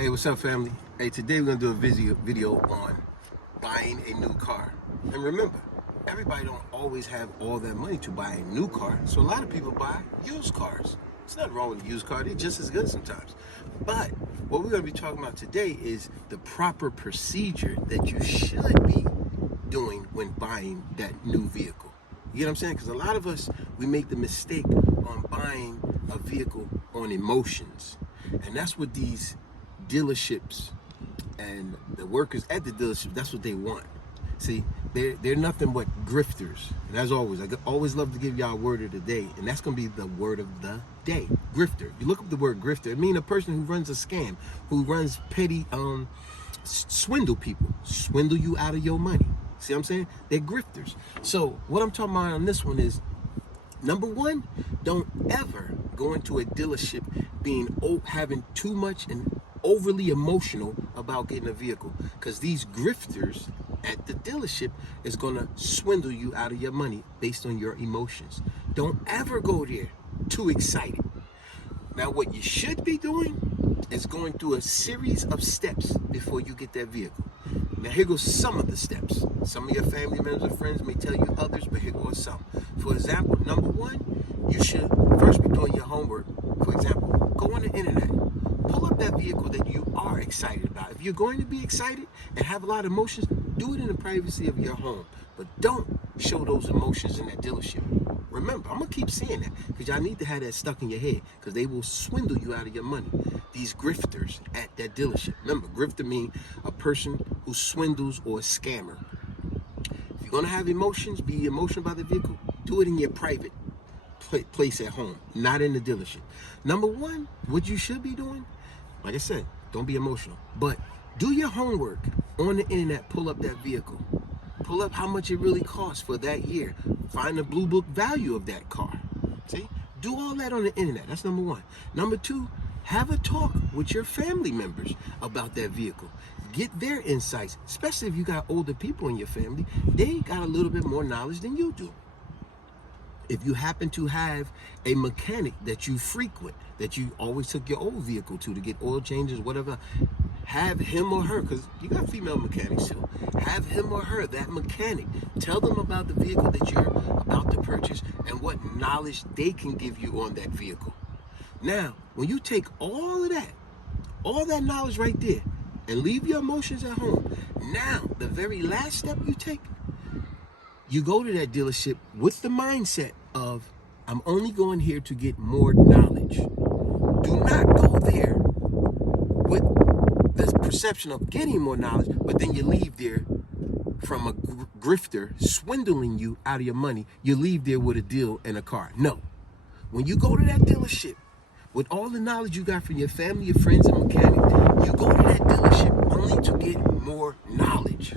Hey, what's up, family? Hey, today we're gonna do a video on buying a new car. And remember, everybody don't always have all that money to buy a new car. So a lot of people buy used cars. There's nothing wrong with a used car. They're just as good sometimes. But what we're gonna be talking about today is the proper procedure that you should be doing when buying that new vehicle. You know what I'm saying? Because a lot of us, we make the mistake on buying a vehicle on emotions. And that's what these dealerships and the workers at the dealership, that's what they want. See, they're nothing but grifters. And as always, I always love to give y'all a word of the day, and that's going to be the word of the day, grifter. You look up the word grifter, it means a person who runs a scam, who runs petty, swindle people, swindle you out of your money. See what I'm saying? They're grifters. So what I'm talking about on this one is, number one, don't ever go into a dealership having too much and overly emotional about getting a vehicle, because these grifters at the dealership is going to swindle you out of your money based on your emotions. Don't ever go there too excited. Now, what you should be doing is going through a series of steps before you get that vehicle. Now, here goes some of the steps. Some of your family members or friends may tell you others, but here goes some. For example, number one, you should first be doing your homework. For example, go on the internet. Pull up that vehicle that you are excited about. If you're going to be excited and have a lot of emotions, do it in the privacy of your home. But don't show those emotions in that dealership. Remember, I'm going to keep saying that because y'all need to have that stuck in your head, because they will swindle you out of your money. These grifters at that dealership. Remember, grifter means a person who swindles or a scammer. If you're going to have emotions, be emotional about the vehicle, do it in your private place at home, not in the dealership. Number one, what you should be doing, like I said, don't be emotional, but do your homework on the internet. Pull up that vehicle. Pull up how much it really costs for that year. Find the blue book value of that car. See? Do all that on the internet. That's number one. Number two, have a talk with your family members about that vehicle. Get their insights, especially if you got older people in your family. They got a little bit more knowledge than you do. If you happen to have a mechanic that you frequent, that you always took your old vehicle to get oil changes, whatever, have him or her, because you got female mechanics too, have him or her, that mechanic, tell them about the vehicle that you're about to purchase and what knowledge they can give you on that vehicle. Now, when you take all that knowledge right there, and leave your emotions at home, now, the very last step you take, you go to that dealership with the mindset of, I'm only going here to get more knowledge. Do not go there with the perception of getting more knowledge, but then you leave there from a grifter swindling you out of your money. You leave there with a deal and a car. No. When you go to that dealership with all the knowledge you got from your family, your friends, and mechanics, you go to that dealership only to get more knowledge.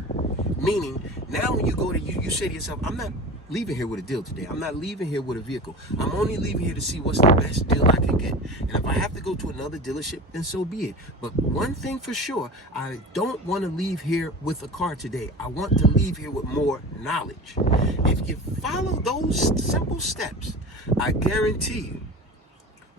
Meaning, now when you go to, you say to yourself, I'm not leaving here with a deal today. I'm not leaving here with a vehicle. I'm only leaving here to see what's the best deal I can get. And if I have to go to another dealership, then so be it. But one thing for sure, I don't want to leave here with a car today. I want to leave here with more knowledge. If you follow those simple steps, I guarantee you,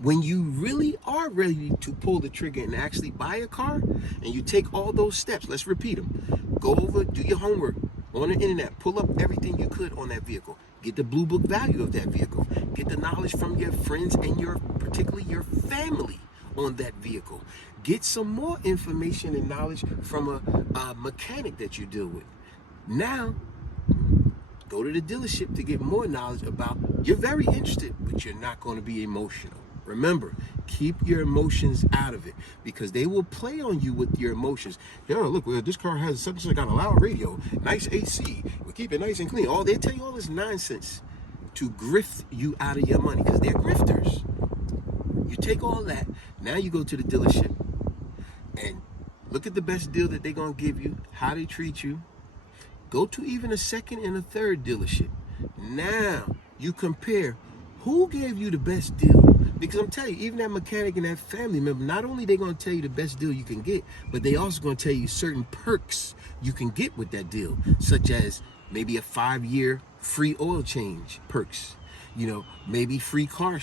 when you really are ready to pull the trigger and actually buy a car, and you take all those steps, let's repeat them. Go over, do your homework on the internet, pull up everything you could on that vehicle, get the blue book value of that vehicle, get the knowledge from your friends and particularly your family on that vehicle. Get some more information and knowledge from a mechanic that you deal with. Now, go to the dealership to get more knowledge about, you're very interested, but you're not going to be emotional. Remember, keep your emotions out of it, because they will play on you with your emotions. Yo, look, this car has such got a loud radio, nice AC, we keep it nice and clean. They tell you all this nonsense to grift you out of your money, because they're grifters. You take all that, now you go to the dealership and look at the best deal that they're going to give you, how they treat you. Go to even a second and a third dealership. Now you compare who gave you the best deal. Because I'm telling you, even that mechanic and that family member, not only they going to tell you the best deal you can get, but they also going to tell you certain perks you can get with that deal, such as maybe a 5-year free oil change perks. Maybe free car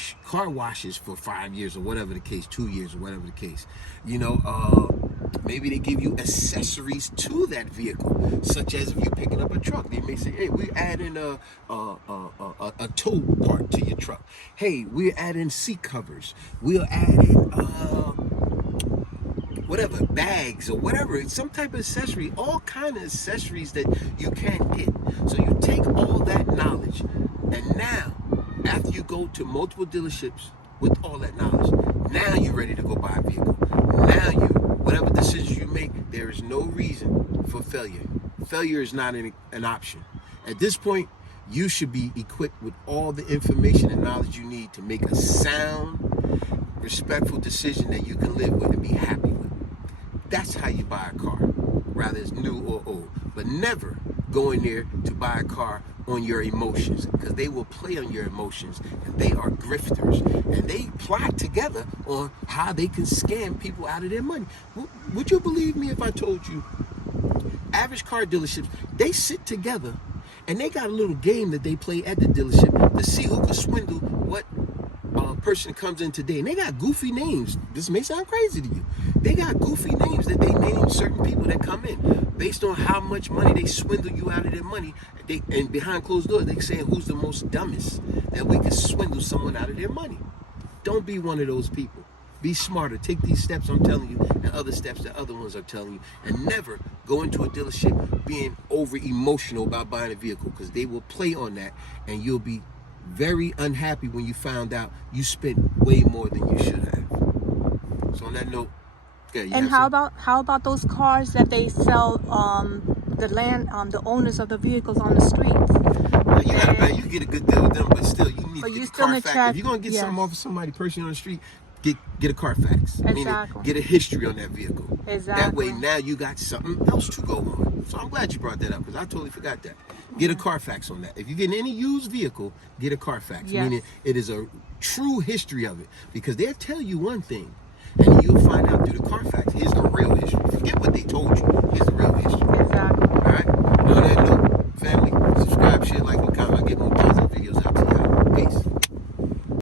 washes for 5 years or whatever the case, 2 years or whatever the case. Maybe they give you accessories to that vehicle, such as if you're picking up a truck. They may say, hey, we're adding a tow part to your truck. Hey, we're adding seat covers. We're adding whatever, bags or whatever, some type of accessory, all kind of accessories that you can get. So you take all that knowledge, and now, after you go to multiple dealerships with all that knowledge, now you're ready to go buy a vehicle. Now whatever decisions you make, there is no reason for failure. Failure is not an option. At this point, you should be equipped with all the information and knowledge you need to make a sound, respectful decision that you can live with and be happy with. That's how you buy a car, whether it's new or old. But never go in there to buy a car on your emotions, because they will play on your emotions, and they are grifters, and they plot together on how they can scam people out of their money. Would you believe me if I told you average car dealerships, they sit together and they got a little game that they play at the dealership to see who can swindle what person comes in today, and they got goofy names. This may sound crazy to you. They got goofy names that they name certain people that come in based on how much money they swindle you out of their money. And behind closed doors, they saying who's the most dumbest that we can swindle someone out of their money. Don't be one of those people. Be smarter. Take these steps I'm telling you, and other steps that other ones are telling you, and never go into a dealership being over emotional about buying a vehicle, because they will play on that, and you'll be very unhappy when you found out you spent way more than you should have. So on that note, yeah. And how about those cars that they sell the owners of the vehicles on the streets? Well, you gotta bet you get a good deal with them, but still you need to get a Carfax. If you're gonna get something off of somebody person on the street, get a Carfax. Exactly. Meaning, get a history on that vehicle. Exactly. That way now you got something else to go on. So I'm glad you brought that up, because I totally forgot that. Get a Carfax on that. If you get any used vehicle, get a Carfax. Yes. Meaning it is a true history of it, because they'll tell you one thing, and you'll find out through the Carfax, here's the real history. Forget what they told you. Here's the real history. Exactly.